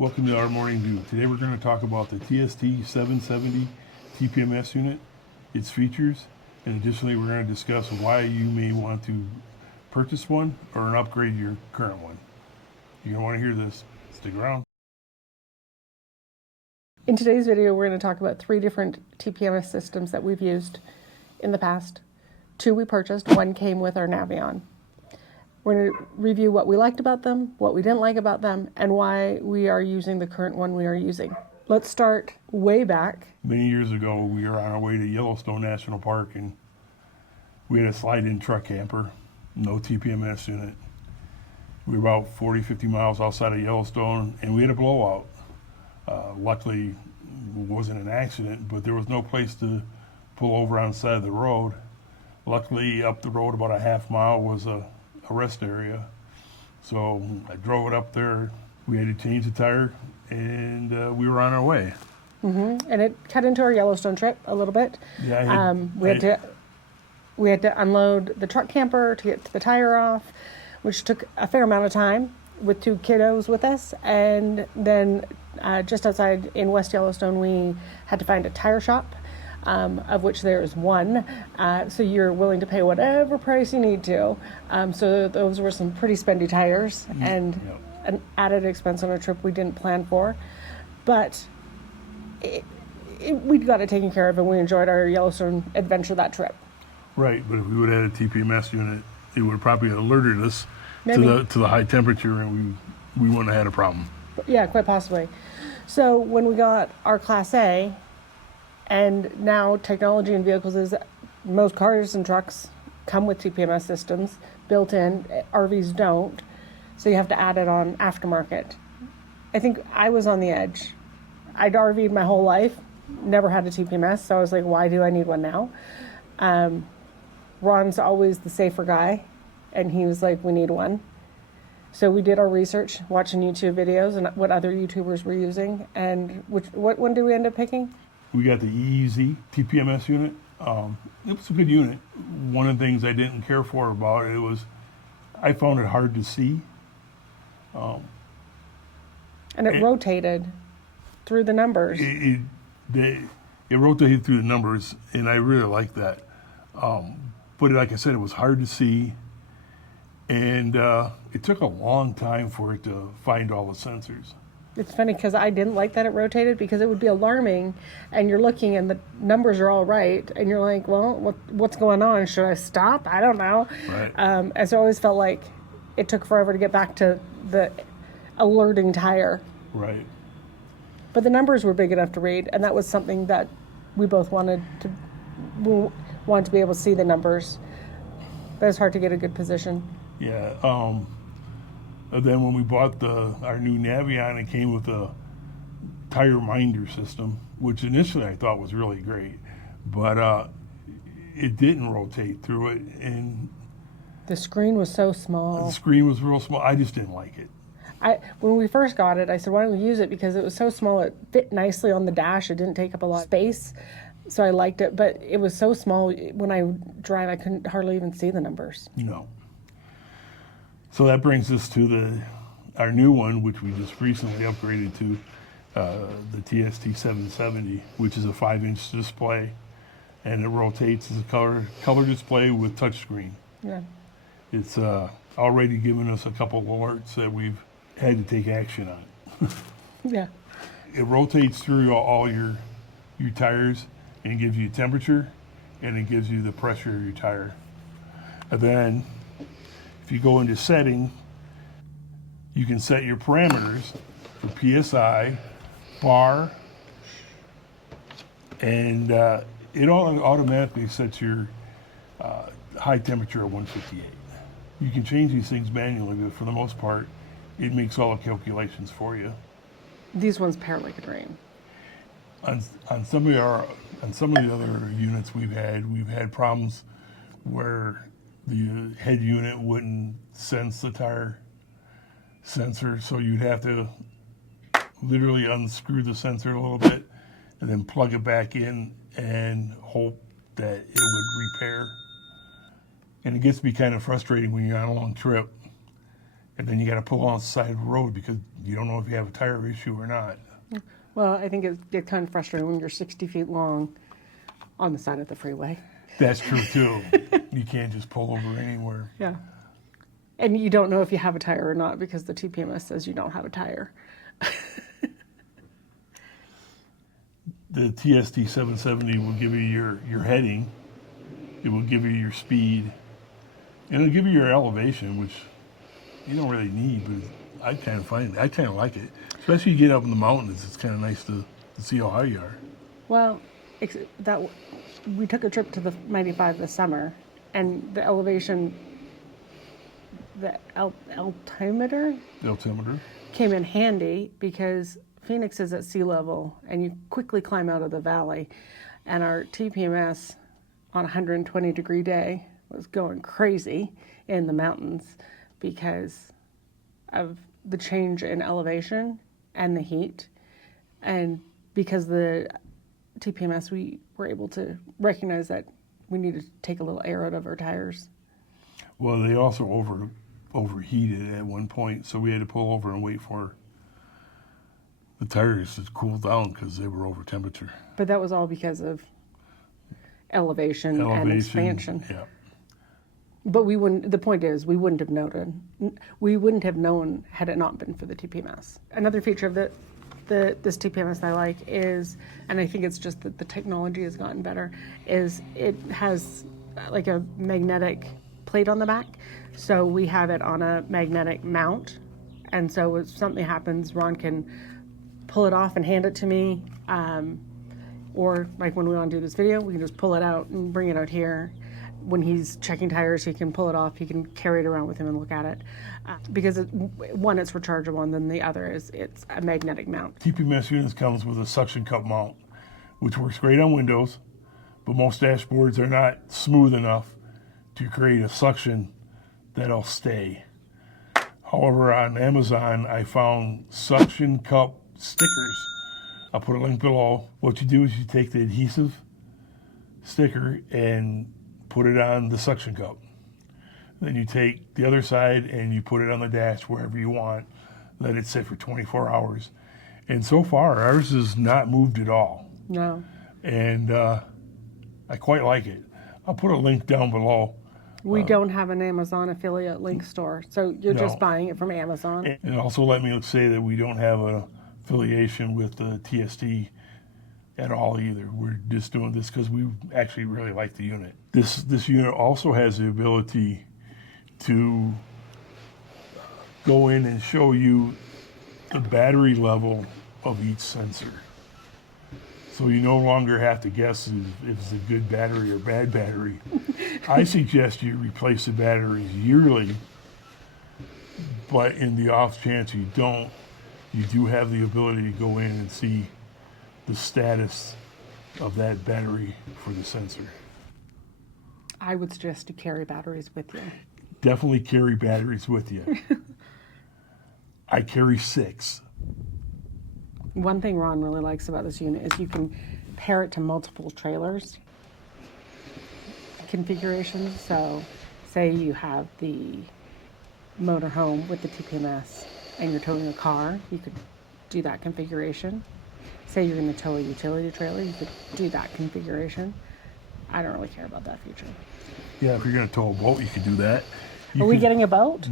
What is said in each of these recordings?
Welcome to our morning view. Today we're going to talk about the TST 770 TPMS unit, its features, and additionally we're going to discuss why you may want to purchase one or upgrade your current one. You're going to want to hear this. Stick around. In today's video, we're going to talk about 3 different TPMS systems that we've used in the past. 2 we purchased, 1 came with our Navion. We're going to review what we liked about them, what we didn't like about them, and why we are using the current one we are using. Let's start way back. Many years ago, we were on our way to Yellowstone National Park, and we had a slide-in truck camper, no TPMS unit. We were about 40, 50 miles outside of Yellowstone, and we had a blowout. Luckily, it wasn't an accident, but there was no place to pull over on the side of the road. Luckily, up the road about a half mile was a rest area. So I drove it up there. We had to change the tire, and we were on our way. And it cut into our Yellowstone trip a little bit. Yeah, We had to unload the truck camper to get the tire off, which took a fair amount of time with 2 kiddos with us. And then just outside in West Yellowstone, we had to find a tire shop, of which there is 1. So you're willing to pay whatever price you need to. So those were some pretty spendy tires and an added expense on a trip we didn't plan for. But we got it taken care of, and we enjoyed our Yellowstone adventure that trip. Right, but if we would have had a TPMS unit, it would have probably alerted us to the high temperature, and we wouldn't have had a problem. Yeah, quite possibly. So when we got our Class A, and now technology in vehicles is most cars and trucks come with TPMS systems built in. RVs don't, so you have to add it on aftermarket. I think I was on the edge. I'd RV'd my whole life, never had a TPMS, so I was like, why do I need one now? Ron's always the safer guy, and he was like, we need one. So we did our research, watching YouTube videos and what other YouTubers were using, and what one did we end up picking? We got the EZ TPMS unit. It was a good unit. One of the things I didn't care for about it was I found it hard to see. And it rotated through the numbers. It rotated through the numbers, and I really liked that. But like I said, it was hard to see, and it took a long time for it to find all the sensors. It's funny because I didn't like that it rotated, because it would be alarming, and you're looking and the numbers are all right, and you're like, well, what's going on? Should I stop? I don't know. Right. And so I always felt like it took forever to get back to the alerting tire. Right. But the numbers were big enough to read, and that was something that we both wanted to be able to see the numbers. But it's hard to get a good position. Yeah. Then when we bought our new Navion, it came with a TireMinder system, which initially I thought was really great, but it didn't rotate through it, and the screen was so small. The screen was real small. I just didn't like it. When we first got it, I said, why don't we use it? Because it was so small, it fit nicely on the dash. It didn't take up a lot of space, so I liked it. But it was so small, when I drive, I couldn't hardly even see the numbers. No. So that brings us to our new one, which we just recently upgraded to, the TST 770, which is a 5-inch display, and it rotates as a color display with touchscreen. Yeah. It's already given us a couple of alerts that we've had to take action on. Yeah. It rotates through all your tires, and gives you temperature, and it gives you the pressure of your tire. And then if you go into setting, you can set your parameters for PSI, bar, and it automatically sets your high temperature at 158. You can change these things manually, but for the most part, it makes all the calculations for you. These ones pair like a dream. On some of the other units we've had problems where the head unit wouldn't sense the tire sensor, so you'd have to literally unscrew the sensor a little bit and then plug it back in and hope that it would repair. And it gets to be kind of frustrating when you're on a long trip and then you got to pull on the side of the road because you don't know if you have a tire issue or not. Well, I think it gets kind of frustrating when you're 60 feet long on the side of the freeway. That's true too. You can't just pull over anywhere. Yeah. And you don't know if you have a tire or not because the TPMS says you don't have a tire. The TST 770 will give you your heading, it will give you your speed, and it'll give you your elevation, which you don't really need, but I kind of like it. Especially you get up in the mountains, it's kind of nice to see how high you are. Well, we took a trip to the 95 this summer, and the elevation, the altimeter came in handy because Phoenix is at sea level, and you quickly climb out of the valley. And our TPMS on a 120-degree day was going crazy in the mountains because of the change in elevation and the heat. And because the TPMS, we were able to recognize that we needed to take a little air out of our tires. Well, they also overheated at one point, so we had to pull over and wait for the tires to cool down because they were over temperature. But that was all because of elevation and expansion. Yeah. But we wouldn't. The point is, we wouldn't have known. We wouldn't have known had it not been for the TPMS. Another feature of this TPMS I like is, and I think it's just that the technology has gotten better, is it has like a magnetic plate on the back. So we have it on a magnetic mount, and so if something happens, Ron can pull it off and hand it to me, or like when we want to do this video, we can just pull it out and bring it out here. When he's checking tires, he can pull it off, he can carry it around with him and look at it, because one, it's rechargeable, and then the other is it's a magnetic mount. TPMS units comes with a suction cup mount, which works great on windows, but most dashboards are not smooth enough to create a suction that'll stay. However, on Amazon, I found suction cup stickers. I'll put a link below. What you do is you take the adhesive sticker and put it on the suction cup. Then you take the other side and you put it on the dash wherever you want. Let it sit for 24 hours. And so far, ours has not moved at all. No. And I quite like it. I'll put a link down below. We don't have an Amazon affiliate link store, so you're just buying it from Amazon. And also let me say that we don't have an affiliation with the TST at all either. We're just doing this because we actually really like the unit. This unit also has the ability to go in and show you the battery level of each sensor. So you no longer have to guess if it's a good battery or bad battery. I suggest you replace the batteries yearly, but in the off chance you don't, you do have the ability to go in and see the status of that battery for the sensor. I would suggest to carry batteries with you. Definitely carry batteries with you. I carry 6. One thing Ron really likes about this unit is you can pair it to multiple trailers configurations. So say you have the motorhome with the TPMS and you're towing a car, you could do that configuration. Say you're going to tow a utility trailer, you could do that configuration. I don't really care about that feature. Yeah, if you're going to tow a boat, you could do that. Are we getting a boat?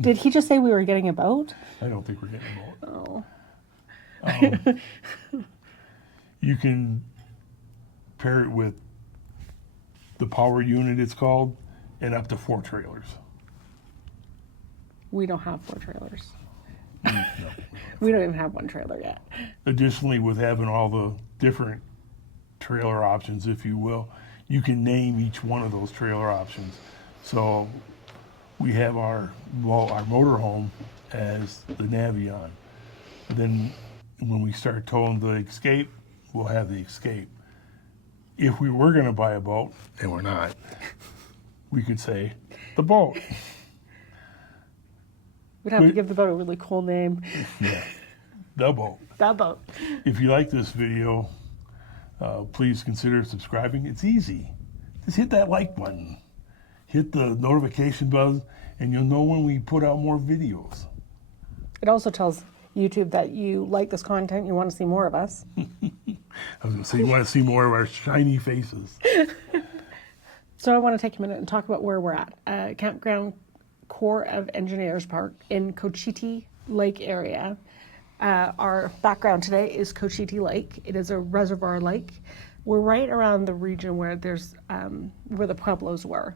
Did he just say we were getting a boat? I don't think we're getting a boat. Oh. You can pair it with the power unit, it's called, and up to 4 trailers. We don't have 4 trailers. No. We don't even have 1 trailer yet. Additionally, with having all the different trailer options, if you will, you can name each one of those trailer options. So we have our motorhome as the Navion. And then when we start towing the Escape, we'll have the Escape. If we were going to buy a boat, and we're not, we could say the boat. We'd have to give the boat a really cool name. Yeah, the boat. The boat. If you like this video, please consider subscribing. It's easy. Just hit that like button. Hit the notification button and you'll know when we put out more videos. It also tells YouTube that you like this content, you want to see more of us. I was going to say, you want to see more of our shiny faces. So I want to take a minute and talk about where we're at. Campground Corps of Engineers Park in Cochiti Lake area. Our background today is Cochiti Lake. It is a reservoir lake. We're right around the region where there's where the pueblos were.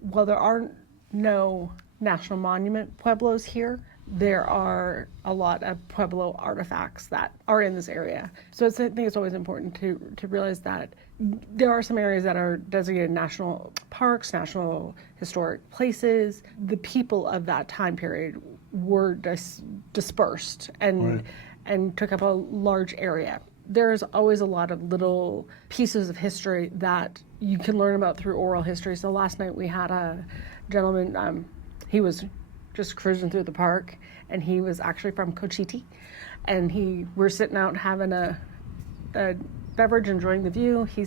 While there are no national monument pueblos here, there are a lot of pueblo artifacts that are in this area. So I think it's always important to realize that there are some areas that are designated national parks, national historic places. The people of that time period were dispersed and took up a large area. There's always a lot of little pieces of history that you can learn about through oral history. So last night we had a gentleman, he was just cruising through the park, and he was actually from Cochiti, and we're sitting out having a beverage, enjoying the view. He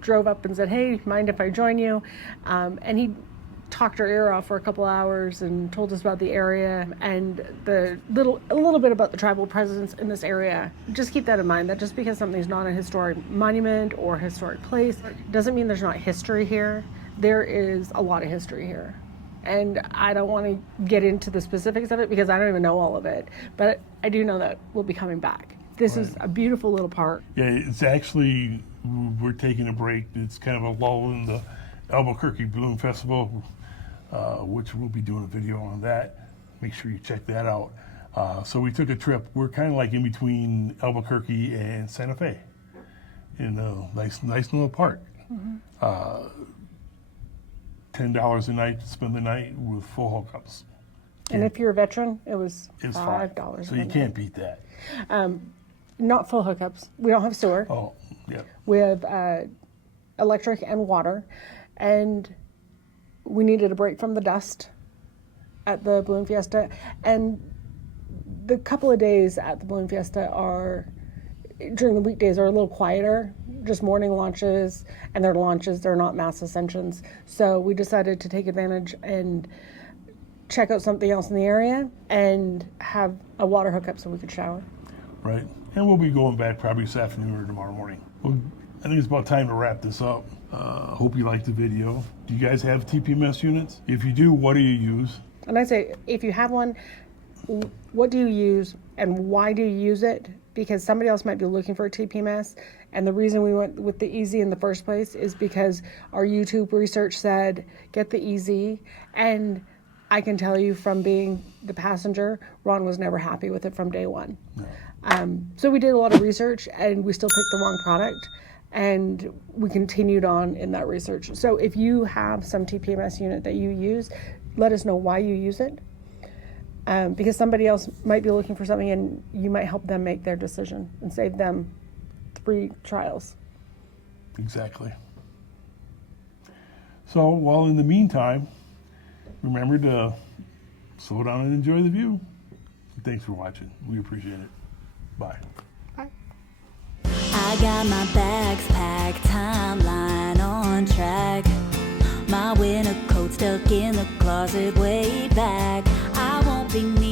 drove up and said, "Hey, mind if I join you?" And he talked our ear off for a couple hours and told us about the area and a little bit about the tribal presence in this area. Just keep that in mind, that just because something's not a historic monument or historic place doesn't mean there's not history here. There is a lot of history here. And I don't want to get into the specifics of it because I don't even know all of it. But I do know that we'll be coming back. This is a beautiful little park. Yeah, it's actually, we're taking a break. It's kind of a lull in the Albuquerque Balloon Festival, which we'll be doing a video on that. Make sure you check that out. So we took a trip. We're kind of like in between Albuquerque and Santa Fe in a nice little park. Mm-hmm. $10 a night to spend the night with full hookups. And if you're a veteran, it's $5. $5. So you can't beat that. Not full hookups. We don't have sewer. Oh, yeah. We have electric and water. And we needed a break from the dust at the Balloon Fiesta. And the couple of days at the Balloon Fiesta during the weekdays, are a little quieter. Just morning launches, and they're launches, they're not mass ascensions. So we decided to take advantage and check out something else in the area and have a water hookup so we could shower. Right. And we'll be going back probably this afternoon or tomorrow morning. Well, I think it's about time to wrap this up. Hope you liked the video. Do you guys have TPMS units? If you do, what do you use? And I say, if you have one, what do you use and why do you use it? Because somebody else might be looking for a TPMS. And the reason we went with the EZ in the first place is because our YouTube research said, get the EZ. And I can tell you from being the passenger, Ron was never happy with it from day one. No. So we did a lot of research and we still picked the wrong product. And we continued on in that research. So if you have some TPMS unit that you use, let us know why you use it. Because somebody else might be looking for something and you might help them make their decision and save them 3 trials. Exactly. So, well, in the meantime, remember to slow down and enjoy the view. Thanks for watching. We appreciate it. Bye. Bye. I got my bags packed, timeline on track. My winter coat stuck in the closet way back. I won't be needing